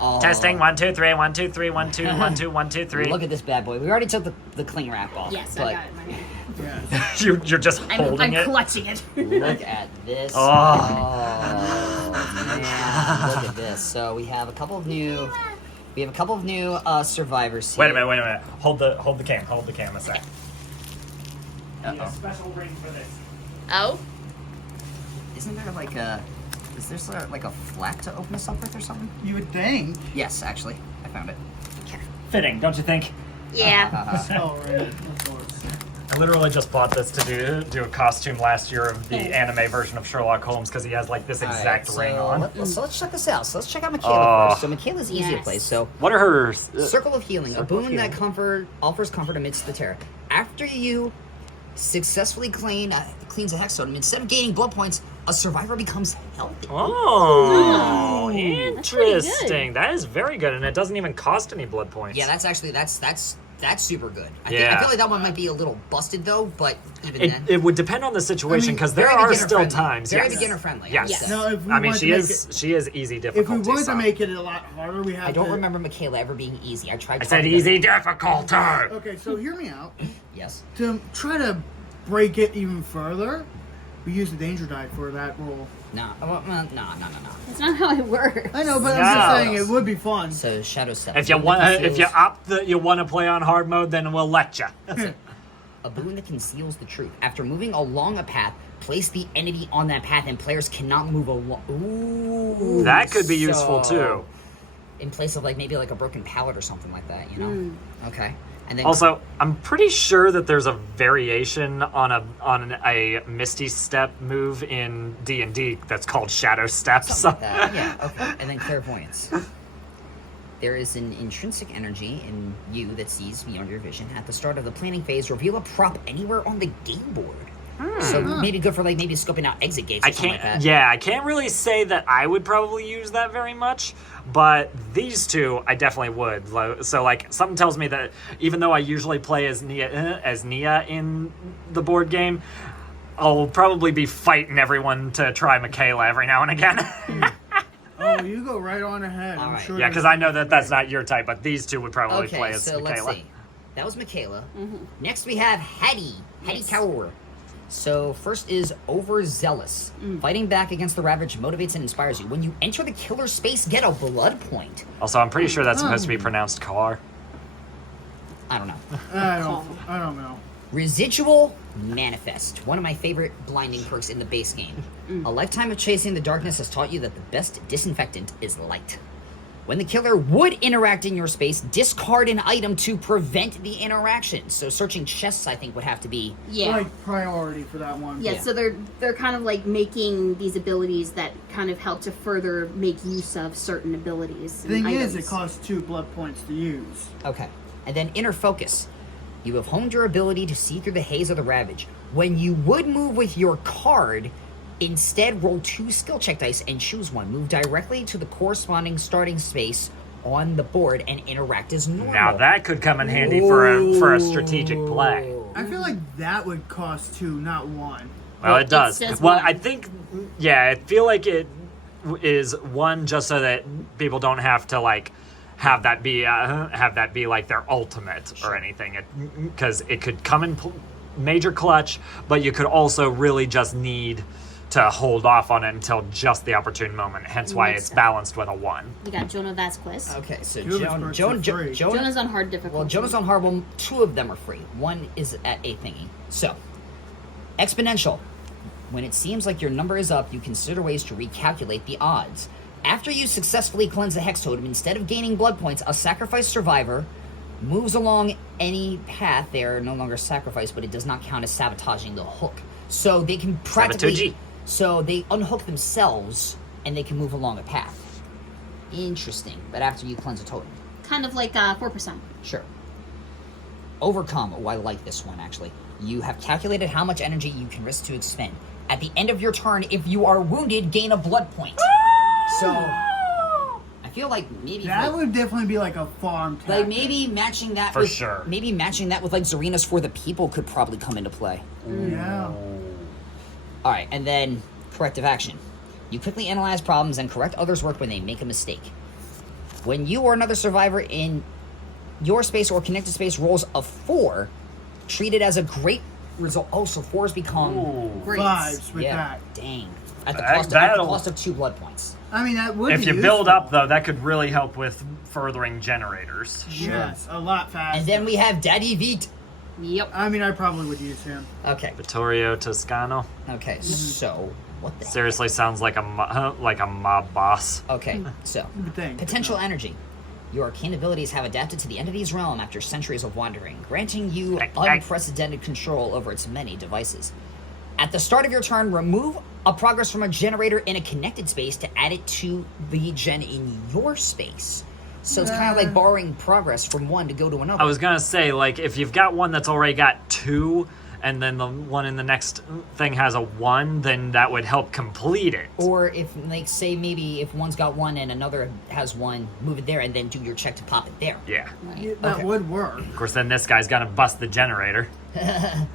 right. Oh. Testing 1 2 3 1 2 3 1 2 1 2 1 2 3. Look at this bad boy. We already took the cling wrap off. Yes, but I got it in my hand. Yeah. You're just holding I'm it. clutching it. Look at this. Oh. Man, look at this. So we have a couple of new survivors here. Wait a minute. Hold the cam a sec. Need a special ring for this. Oh? Isn't there like a... Is there sort of like a flap to open this up with or something? You would think. Yes, actually. I found it. Fitting, don't you think? Yeah. Oh, right. Of course. I literally just bought this to do a costume last year of the anime version of Sherlock Holmes because he has like this exact ring on. So let's check this out. So let's check out Michaela first. So Michaela's easy to Yes. play. So What are her... Circle of Healing, a Circle of boon that Healing. offers comfort amidst the terror. After you successfully cleans a hex totem, instead of gaining blood points, a survivor becomes healthy. Oh, That's pretty good. interesting. That is very good, and it doesn't even cost any blood points. Yeah, that's actually that's super good. I Yeah. feel like that one might be a little busted though, but even then, It would depend on the situation because there very are beginner still friendly. times. Very Yes. beginner friendly. Yes. Yes. Now, if we I mean, wanted she to make is easy if difficulty. we wanted so. to make it a lot harder, we have I to... don't remember Michaela ever being easy. I tried. I said talking easy about difficulty. Okay, so hear me out. it. Yes. To try to break it even further, we use the danger die for that roll. No. No. That's not how it works. I know, but No. I'm just saying it would be fun. So Shadow Step. If you want, if you opt that you want to play on hard mode, then we'll let you. A boon that conceals the truth. After moving along a path, place the entity on that path, and players cannot move along. Ooh, That could be useful too. In place of like maybe like a broken pallet or something like that, you know? Okay. And then Also, I'm pretty sure that there's a variation on a Misty Step move in D&D that's called Shadow Steps. something like that. Yeah. Okay. And then clairvoyance. There is an intrinsic energy in you that sees beyond your vision. At the start of the planning phase, reveal a prop anywhere on the game board. So maybe good for like maybe scoping out exit gates or I something can't. like that. Yeah, I can't really say that I would probably use that very much, but these two I definitely would. So like something tells me that even though I usually play as Nia in the board game, I'll probably be fighting everyone to try Michaela every now and again. Oh, you go right on ahead. I'm Alright. sure. Yeah, because I know that that's not your type, but these two would probably Okay, play as so Michaela. let's see. That was Michaela. Next we have Hattie. Hattie Cower. So first is Overzealous. Fighting back against the Ravage motivates and inspires you. When you enter the killer space, get a blood point. Also, I'm pretty sure that's supposed to be pronounced car. I don't know. I don't know. Residual Manifest. One of my favorite blinding perks in the base game. A lifetime of chasing the darkness has taught you that the best disinfectant is light. When the killer would interact in your space, discard an item to prevent the interaction. So searching chests, I think, would have to be... Yeah. Like priority for that one. Yeah, so they're kind of like making these abilities that kind of help to further make use of certain abilities. Thing and is, it items. costs 2 blood points to use. Okay. And then Inner Focus. You have honed your ability to see through the haze of the Ravage. When you would move with your card, instead roll 2 skill check dice and choose one. Move directly to the corresponding starting space on the board and interact as normal. Now that could come in handy for a strategic play. I feel like that would cost 2, not 1. Well, it does. says Well, one. I think, yeah, I feel like it is one just so that people don't have to like have that be like their ultimate or anything, because it could come in major clutch, but you could also really just need to hold off on it until just the opportune moment. Hence why Next it's up. balanced with a 1. You got Jonah Vasquez. Okay, so Jonah's Jonah's on hard difficulty. Well, Jonah's on hard. Well, 2 of them are free. 1 is at a thingy. So, Exponential. When it seems like your number is up, you consider ways to recalculate the odds. After you successfully cleanse a hex totem, instead of gaining blood points, a sacrificed survivor moves along any path. They are no longer sacrificed, but it does not count as sabotaging the hook. So they can practically... Sabotage. So they unhook themselves, and they can move along a path. Interesting. But after you cleanse a totem. Kind of like 4%. Sure. Overcome. Oh, I like this one, actually. You have calculated how much energy you can risk to expend. At the end of your turn, if you are wounded, gain a blood point. So, I feel like maybe... That like, would definitely be like a farm tactic. like maybe matching that For with... sure. Maybe matching that with like Zarina's For the People could probably come into play. Yeah. Alright, and then corrective action. You quickly analyze problems and correct others' work when they make a mistake. When you or another survivor in your space or connected space rolls a 4, treat it as a great result. Oh, so 4s become... Ooh. Great. 5s with yeah, that. dang. At the That- cost, that'll- of 2 blood points. I mean, that would If be you build useful. up, though, that could really help with furthering generators. Yes, a lot faster. And then we have Daddy Veet. Yep. I mean, I probably would use him. Okay. Vittorio Toscano. Okay, so... What the Seriously, sounds like a mob boss. Okay, so... You would think. Potential energy. Your arcane abilities have adapted to the entity's realm after centuries of wandering, granting you unprecedented control over its many devices. At the start of your turn, remove a progress from a generator in a connected space to add it to the gen in your space. So it's kind of like borrowing progress from one to go to another. I was gonna say, like, if you've got one that's already got 2, and then the one in the next thing has a 1, then that would help complete it. Or if, like, say maybe if one's got 1 and another has 1, move it there and then do your check to pop it there. Yeah. Yeah, that Okay. would work. Of course, then this guy's gonna bust the generator.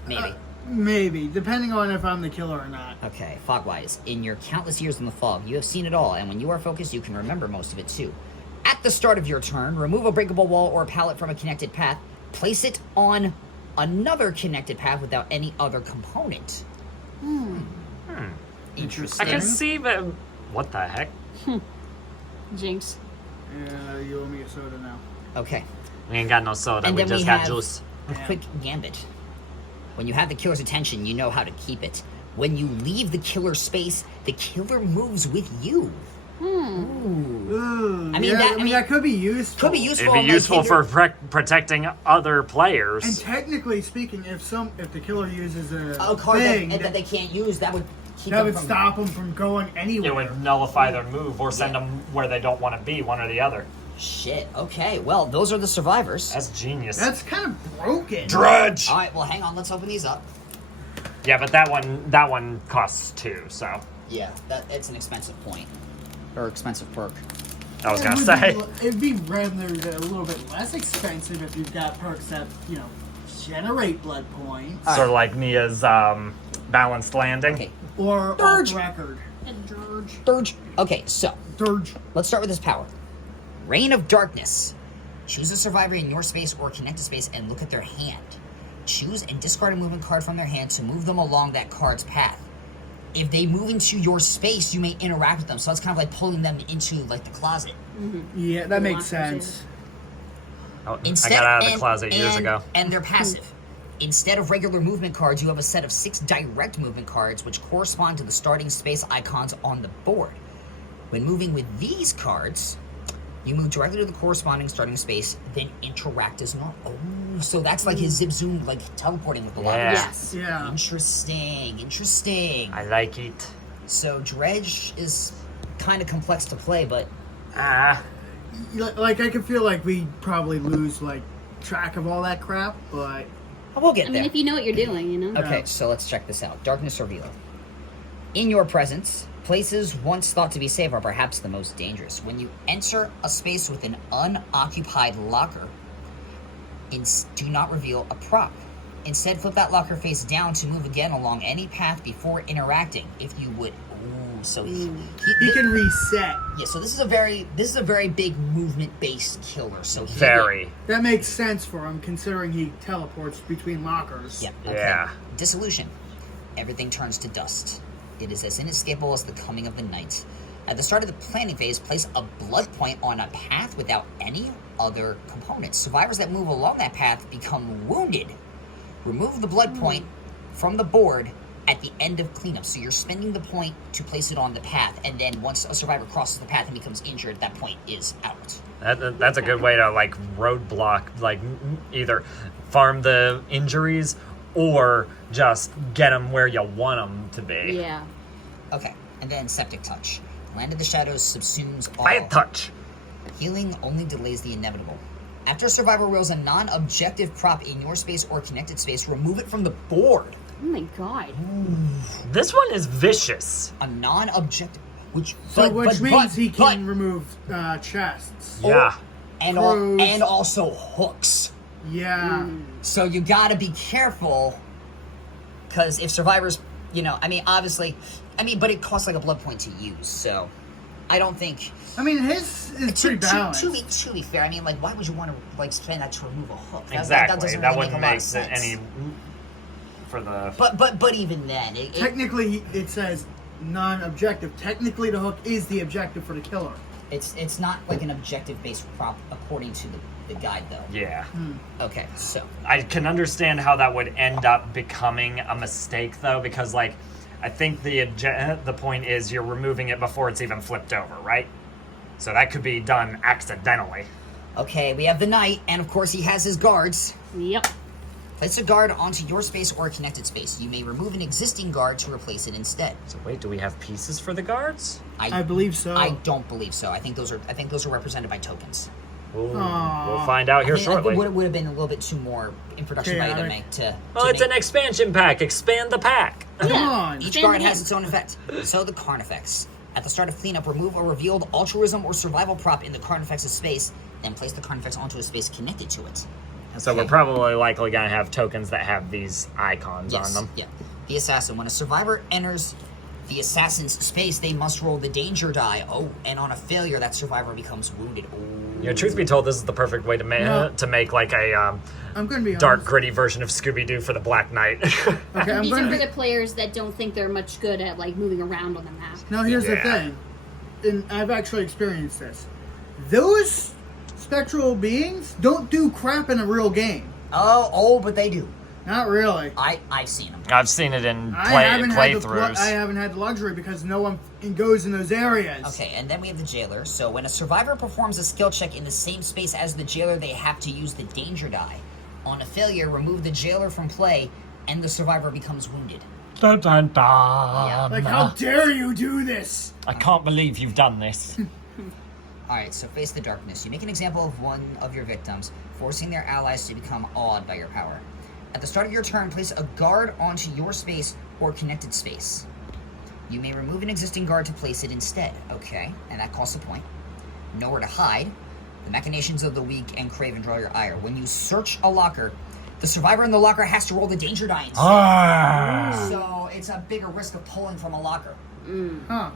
Maybe. Maybe, depending on if I'm the killer or not. Okay, Fogwise. In your countless years in the fog, you have seen it all, and when you are focused, you can remember most of it too. At the start of your turn, remove a breakable wall or pallet from a connected path, place it on another connected path without any other component. Interesting. I can see, but what the heck? Jinx. Yeah, you owe me a soda now. Okay, We ain't got no soda. and We then just we got have juice. a quick gambit. When you have the killer's attention, you know how to keep it. When you leave the killer's space, the killer moves with you. Ooh. Ooh, I mean, yeah, that- I mean- that could be useful. Could be useful. It'd be like, useful if you're- for protecting other players. And technically speaking, if the killer uses a card thing, that they can't use, that would keep that them would from... stop them from going anywhere. It would nullify their move or send them where they don't want to be, one or the other. Shit. Okay. Well, those are the survivors. That's genius. That's kind of broken. Dredge. All right. Well, hang on. Let's open these up. Yeah, but that one costs 2. So Yeah. It's an expensive point or expensive perk. I was It gonna would say. it'd be rather a little bit less expensive if you've got perks that generate blood points All Sort of right. like Nia's balanced landing. Okay. or Dirge. off record. And Dirge. Dirge. Okay. So Dirge. let's start with this power. Reign of Darkness. Choose a survivor in your space or connected space and look at their hand. Choose and discard a movement card from their hand to move them along that card's path. If they move into your space, you may interact with them. So it's kind of like pulling them into like the closet. Yeah, that makes Lockers, sense. Oh, Instead, I got out of the and- closet years and- ago. And they're passive. Instead of regular movement cards, you have a set of 6 direct movement cards which correspond to the starting space icons on the board. When moving with these cards, you move directly to the corresponding starting space, then interact as normal. Oh, so that's like his zip zoom, like teleporting with the Yeah. lockers. Yes. Yeah. Interesting. I like it. So Dredge is kind of complex to play, but Like I can feel like we probably lose track of all that crap, but we'll get I there. mean, if you know what you're doing, you know. Okay, Yeah. so let's check this out. Darkness Revealer. In your presence, places once thought to be safe are perhaps the most dangerous. When you enter a space with an unoccupied locker, do not reveal a prop. Instead, flip that locker face down to move again along any path before interacting, if you would. Ooh, so he can reset. yeah. So this is a very big movement-based killer. So he Very. That makes sense for him, considering he teleports between lockers. Yeah. Yeah. Dissolution. Everything turns to dust. It is as inescapable as the coming of the night. At the start of the planning phase, place a blood point on a path without any other components. Survivors that move along that path become wounded. Remove the blood point from the board at the end of cleanup. So you're spending the point to place it on the path, and then once a survivor crosses the path and becomes injured, that point is out. That's a good way to roadblock, either farm the injuries or just get them where you want them to be. Yeah. Okay, and then Septic Touch. Land of the Shadows subsumes all. Bad touch. Healing only delays the inevitable. After a survivor rolls a non-objective prop in your space or connected space, remove it from the board. Oh my god. This one is vicious. A non-objective, which Means he can remove chests. Yeah. Crows. and also hooks. Yeah. So you gotta be careful, because if survivors, obviously, but it costs like a blood point to use. So I don't think. I mean, his it's pretty balanced. To be fair, I mean, like, why would you want to like spend that to remove a hook? Exactly. That That really wouldn't make a lot make of sense. any for the. But even then, Technically, it says non-objective. Technically, the hook is the objective for the killer. it's not like an objective based prop according to the guide though. Yeah. Okay, so I can understand how that would end up becoming a mistake, though, because, like, I think the point is you're removing it before it's even flipped over, right? So that could be done accidentally. okay, we have the knight, and of course he has his guards. Yep. Place a guard onto your space or a connected space. You may remove an existing guard to replace it instead. So wait, do we have pieces for the guards? I believe so. I don't believe so. I think those are represented by tokens. We'll Aw. find out here I think shortly. it would have been a little bit too more in production value to Chaotic. make to. Well, to it's make. an expansion pack. Expand the pack. Come on. Each Expand guard the has game. its own effect. So the Karn effects. At the start of cleanup, remove a revealed altruism or survival prop in the Karn effects' space, then place the Karn effects onto a space connected to it. So we're Okay. probably likely going to have tokens that have these icons Yes. on them. Yeah. The assassin. When a survivor enters the assassin's space, they must roll the danger die. Oh, and on a failure, that survivor becomes wounded. Oh. You know, truth be told, this is the perfect way to No. make like a I'm going to be dark, honest. gritty version of Scooby-Doo for the Black Knight. Okay, I'm These going are to for the players that don't think they're much good at like moving around on the map. Now, here's the Yeah. thing. And I've actually experienced this. Those spectral beings don't do crap in a real game. Oh, but they do. Not really. I've seen them. I've seen it in I haven't playthroughs. had the luxury because no one goes in those areas. Okay, and then we have the jailer. So when a survivor performs a skill check in the same space as the jailer, they have to use the danger die. On a failure, remove the jailer from play, and the survivor becomes wounded. Dun, dun, dun. Like, how dare you do this? I can't believe you've done this. Alright, so face the darkness. You make an example of one of your victims, forcing their allies to become awed by your power. At the start of your turn, place a guard onto your space or connected space. You may remove an existing guard to place it instead. Okay, and that costs a point. Nowhere to hide. The machinations of the weak and craven draw your ire. When you search a locker, the survivor in the locker has to roll the danger die instead. Ah. So it's a bigger risk of pulling from a locker. Huh.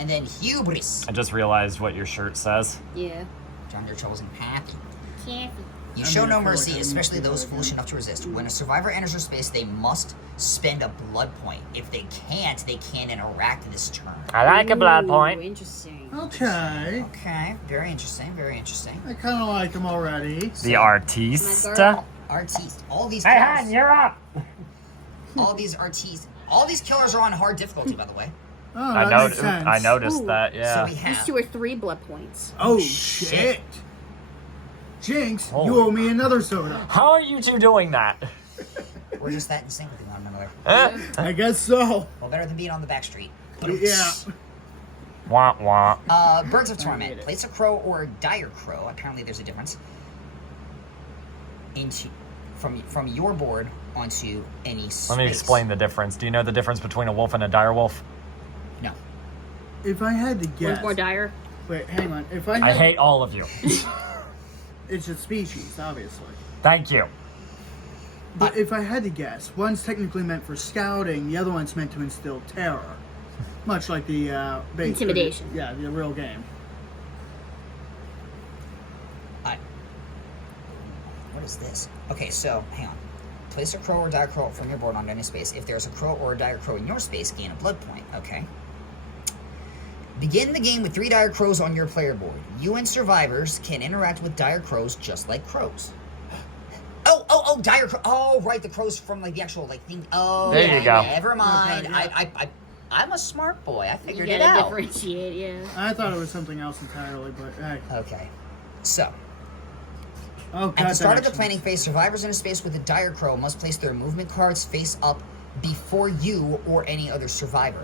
And then hubris. I just realized what your shirt says. Yeah. John, your chosen path. Can't. You I show mean, I no feel like mercy, I need especially to do those that foolish again. enough to resist. When a survivor enters your space, they must spend a blood point. If they can't interact this turn. I like a blood Ooh, point. Interesting. Okay. Okay, very interesting, very interesting. I kind of like them already. The artiste. My girl. Artiste. All these Hey, killers, Han, you're up. all these artistes, all these killers are on hard difficulty, by the way. Oh, I that makes sense. noticed Ooh. that. So Yeah. we These have 2 or 3 blood points. Oh, shit. shit. Jinx, Holy- you owe me another soda. How are you two doing that? we're just that in sync with one another. I guess so. Well, better than being on the back street. Yeah. Wah wah. Birds of Torment. Place a crow or a dire crow. Apparently, there's a difference. From your board onto any space. Let me explain the difference. Do you know the difference between a wolf and a dire wolf? No. If I had to guess. One's more dire. Wait, hang on. If I had, I hate all of you. It's a species, obviously. Thank you. But if I had to guess, one's technically meant for scouting, the other one's meant to instill terror. Much like the base. Intimidation. Yeah, the real game. What is this? Okay, so hang on. Place a crow or dire crow from your board onto any space. If there's a crow or a dire crow in your space, gain a blood point. Okay. Begin the game with 3 dire crows on your player board. You and survivors can interact with dire crows just like crows. Oh, dire crow. Oh, right, the crows from like the actual like thing. Oh, There yeah, you go. Never mind. Okay, yeah. I'm a smart boy. I You figured it gotta out. differentiate, yeah. I thought it was something else entirely, but hey. Okay. So, Oh, at God, the start that of the actually planning phase, survivors in a space with a dire crow must place their movement cards face up before you or any other survivor.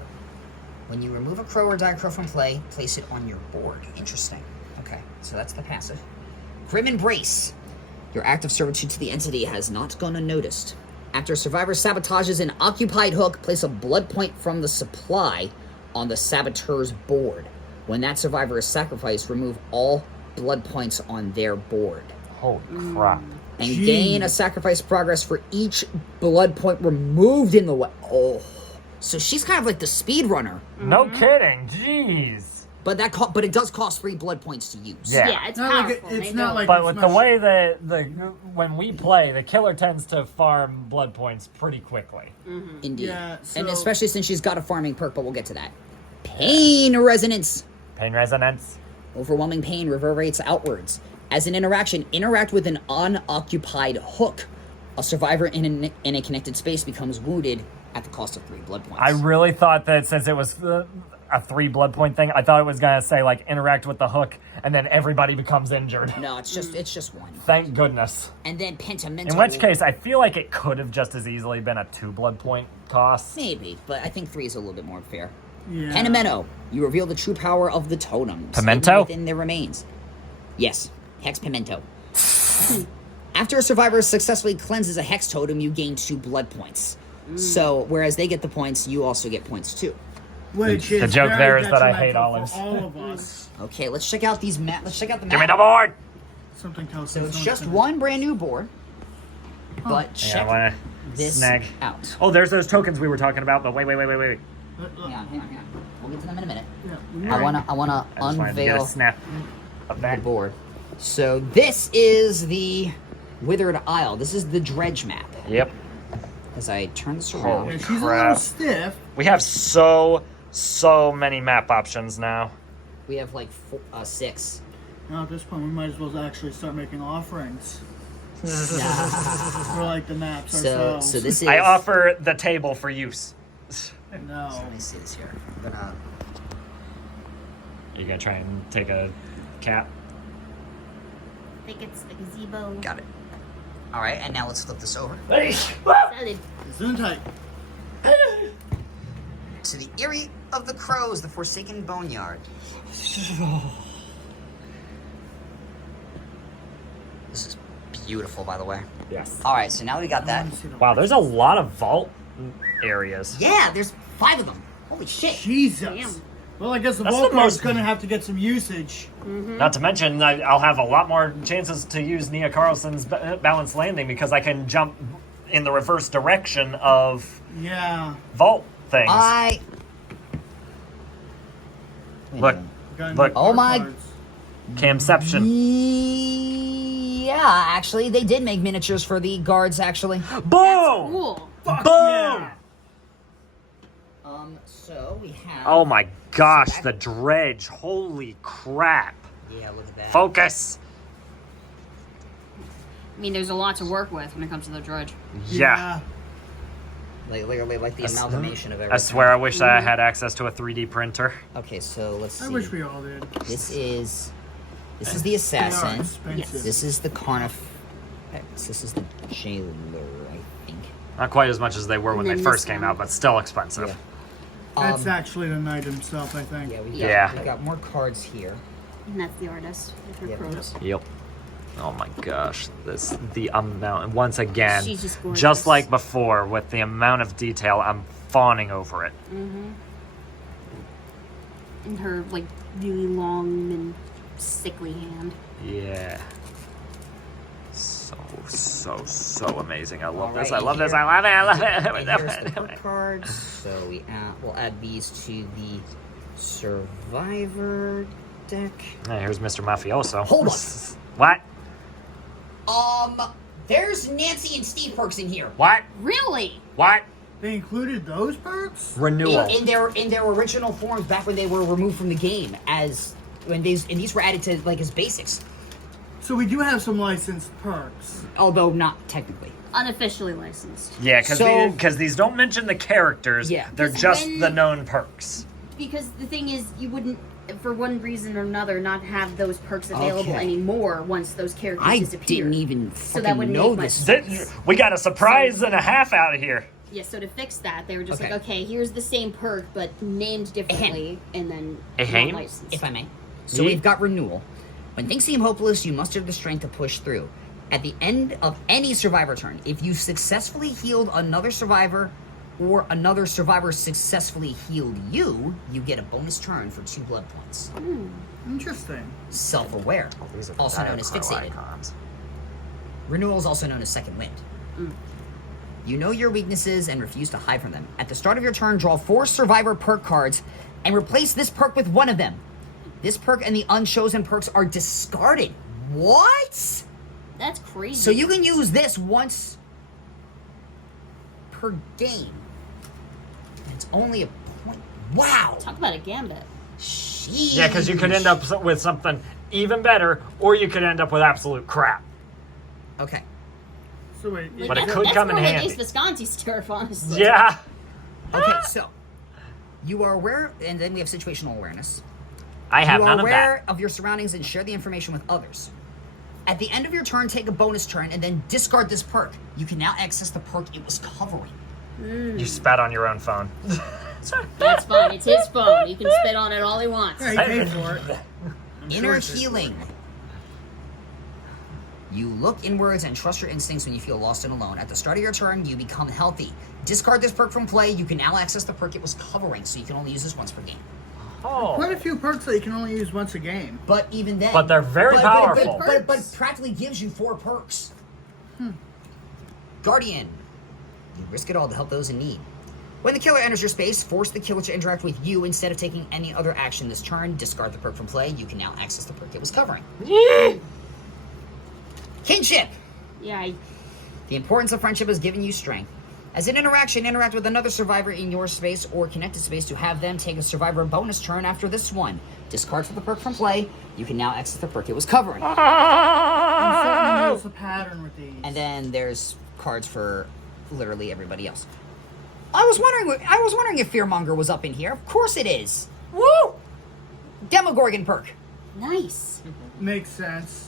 When you remove a crow or dire crow from play, place it on your board. Interesting. Okay, so that's the passive. Grim Embrace. Your act of servitude to the entity has not gone unnoticed. After a survivor sabotages an occupied hook, place a blood point from the supply on the saboteur's board. When that survivor is sacrificed, remove all blood points on their board. Holy crap. And Jeez. gain a sacrifice progress for each blood point removed in the way. Oh. So she's kind of like the speed runner. No kidding. Jeez. But but it does cost 3 blood points to use. Yeah. Yeah, it's Not like powerful. it's I not know. like But it's with the much- way that when we play, the killer tends to farm blood points pretty quickly. Indeed. Yeah, And so- especially since she's got a farming perk, but we'll get to that. Pain resonance. Pain resonance. Overwhelming pain reverberates outwards. As an interaction, interact with an unoccupied hook. A survivor in a connected space becomes wounded at the cost of 3 blood points. I really thought that since it was a 3 blood point thing, I thought it was gonna say like interact with the hook, and then everybody becomes injured. No, it's just 1. Thank goodness. And then pentamental. In which case, I feel like it could have just as easily been a 2 blood point cost. Maybe, but I think 3 is a little bit more fair. Yeah. Pentimento. You reveal the true power of the totems. Pimento? hidden within their remains. Yes, Hex Pimento. After a survivor successfully cleanses a Hex totem, you gain 2 blood points. So, whereas they get the points, you also get points too. Which The is joke very there is that I hate detrimental olives. for all of us. Okay, let's check out these map. Let's check out the map. Give me the board! Something tells So us it's no just sense. one brand new board. But Yeah, check I wanna this snag. out. Oh, there's those tokens we were talking about, but wait. Look, look. Hang on. We'll get to them in a minute. Yeah. I wanna I just wanted to get unveil a snap of the that. board. So this is the Withered Isle. This is the dredge map. Yep. As I turn this Oh. around. Yeah, she's a little Crap. stiff. We have so many map options now. We have like 6. Now at this point, we might as well actually start making offerings for like the maps So ourselves. this is. I offer the table for use. No. Let me see this here. I'm gonna. You gonna try and take a cat? I think it's the gazebo. Got it. All right, and now let's flip this over Salad. Gesundheit. to the Eyrie of the Crows, the Forsaken Boneyard. This is beautiful, by the way. Yes. All right, so now we got that. Wow, there's a lot of vault areas. Yeah, there's 5 of them. Holy shit! Jesus. Damn. Well, I guess the That's the Volcar's most- gonna have to get some usage. Not to mention, I'll have a lot more chances to use Nia Carlson's balanced landing because I can jump in the reverse direction of Yeah. vault things. I. Look, Got Look. Oh my- cards. Camception. Yeah, actually, they did make miniatures for the guards. Actually. Boom! Cool. Fuck Boom! yeah. So we have. Oh my gosh, the dredge. Holy crap. Yeah, look at that. Focus. I mean, there's a lot to work with when it comes to the dredge. Yeah. Like literally, like the amalgamation of everything. I swear I wish I had access to a 3D printer. Okay, so let's see. I wish we all did. This is the They are assassin. expensive. This is the carnifex. This is the jailer, I think. Not quite as much as they were when And they then first this came one. out, but still expensive. Yeah. That's actually the knight himself, I think. Yeah, Yeah. we got more cards here. And that's the artist with her Yep. crows. Yep. Oh my gosh, the amount once again, She's just gorgeous. just like before, with the amount of detail, I'm fawning over it. And her, like, really long and sickly hand. Yeah. So amazing. I love this. Alright, I love this. here- I love it. I love And it. here's the perk cards. So we'll add these to the survivor deck. Hey, here's Mr. Mafioso. Hold What? There's Nancy and Steve perks in here. What? Really? What? They included those perks? Renewal. In their original forms back when they were removed from the game as when these were added to like as basics. So we do have some licensed perks. Although not technically. Unofficially licensed. Yeah, So- because these don't mention the characters. Yeah. They're Because just when- the known perks. Because the thing is, you wouldn't, for one reason or another, not have those perks available Okay. anymore once those characters I disappear. didn't even So that fucking wouldn't know make much this. sense. We got a surprise and a half out of here. Yeah, so to fix that, they were just Okay. like, okay, here's the same perk, but named differently, and then Ahem. not licensed. If I may. So Ye- we've got renewal. When things seem hopeless, you muster the strength to push through. At the end of any survivor turn, if you successfully healed another survivor or another survivor successfully healed you, you get a bonus turn for 2 blood points. Interesting. Self-aware, These are the also known as diachrome fixated. icons. Renewal is also known as second wind. You know your weaknesses and refuse to hide from them. At the start of your turn, draw 4 survivor perk cards and replace this perk with one of them. This perk and the unchosen perks are discarded. What? That's crazy. So you can use this once per game. And it's only a point. Wow. Talk about a gambit. Sheesh. Yeah, because you could end up with something even better, or you could end up with absolute crap. Okay. So wait, Like, But it that's- could that's come in more like handy. Ace Visconti stuff, honestly. Yeah. Okay, so you are aware, and then we have situational awareness. I have You are none of aware that. of your surroundings and share the information with others. At the end of your turn, take a bonus turn and then discard this perk. You can now access the perk it was covering. You spat on your own phone. That's fine. It's his phone. He can spit on it all he wants. yeah, he paid for it. I'm sure Inner it's his healing. You look inwards and trust your instincts when you feel lost and alone. At the start of your turn, you become healthy. Discard this perk from play. You can now access the perk it was covering, so you can only use this once per game. Quite a Oh. few perks that you can only use once a game. But even then... But they're very powerful. But practically gives you 4 perks. Guardian. You risk it all to help those in need. When the killer enters your space, force the killer to interact with you instead of taking any other action this turn. Discard the perk from play. You can now access the perk it was covering. Kinship. Yeah, The importance of friendship has given you strength. As an interaction, interact with another survivor in your space or connected space to have them take a survivor bonus turn after this one. Discard for the perk from play. You can now access the perk it was covering. I'm starting to notice a pattern with these. And then there's cards for literally everybody else. I was wondering if Fearmonger was up in here. Of course it is. Woo! Demogorgon perk. nice. Makes sense.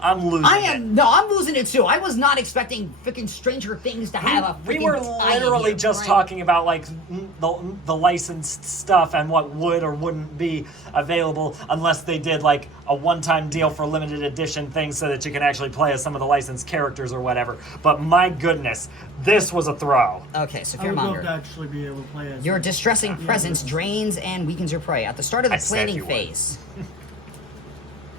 I'm losing I'm losing it too. I was not expecting freaking Stranger Things to have a freaking We were tie in literally here. just Right. talking about like the licensed stuff and what would or wouldn't be available unless they did like a one-time deal for limited edition things so that you can actually play as some of the licensed characters or whatever. But my goodness, this was a throw. Okay, so I would love to Fearmonger. actually be able to play as Your distressing presence drains and weakens your prey. At the start of the I said planning you would. phase.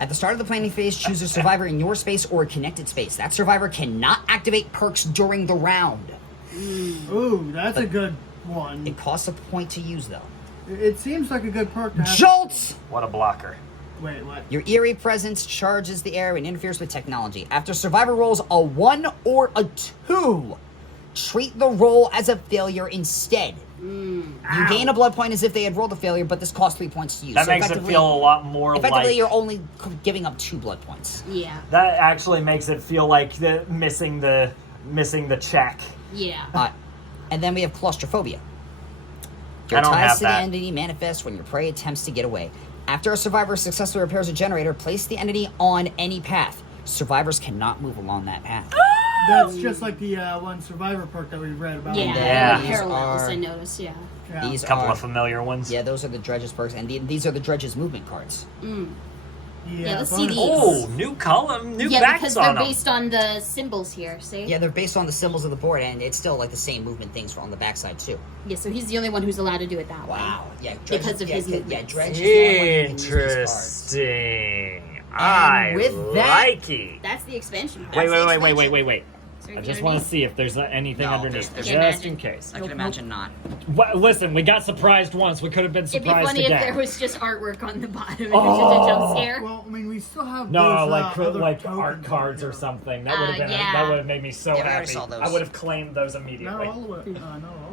At the start of the planning phase, choose a survivor in your space or a connected space. That survivor cannot activate perks during the round. Ooh, that's a good one. It costs a point to use, though. It seems like a good perk to have. Jolt! What a blocker. Wait, what? Your eerie presence charges the air and interferes with technology. After survivor rolls a 1 or a 2, treat the roll as a failure instead. You gain a blood point as if they had rolled a failure, but this costs 3 points to use. That So makes it effectively- feel a lot more Effectively, like... you're only giving up 2 blood points. Yeah, That actually makes it feel like missing the check. yeah. And then we have claustrophobia. Your I don't ties have to that. the entity manifest when your prey attempts to get away. After a survivor successfully repairs a generator, place the entity on any path. Survivors cannot move along that path. That's just like the one survivor perk that we read about. Yeah, Yeah. the parallels, These I are- noticed, yeah. Yeah. These A couple are, of familiar ones. yeah, those are the Dredge's perks, and these are the Dredge's movement cards. Yeah, let's see bonus. these. Oh, new column, new Yeah, backs because on they're them. based on the symbols here, see? Yeah, they're based on the symbols of the board, and it's still like the same movement things on the backside too. Yeah, so he's the only one who's allowed to do it that way. Wow. Yeah, Dredge, Because of yeah, his yeah, movements. Dredge is the only one who can use these cards. Interesting. I with that- like it. That's the expansion part. Wait, That's the wait. expansion. Sorry, I get just want to underneath. see if there's anything No, underneath, there's- just Imagine. in case. I can imagine not. Listen, we got surprised once. We could have been It'd be surprised funny again. if there was just artwork on the bottom and it was just a jump scare. Well, I mean, we still have No, those, like other art tokens cards over or here. something. That would have been yeah. that would have made me so Yeah, we already happy. saw those. I would have claimed those Not immediately. all the way. Not all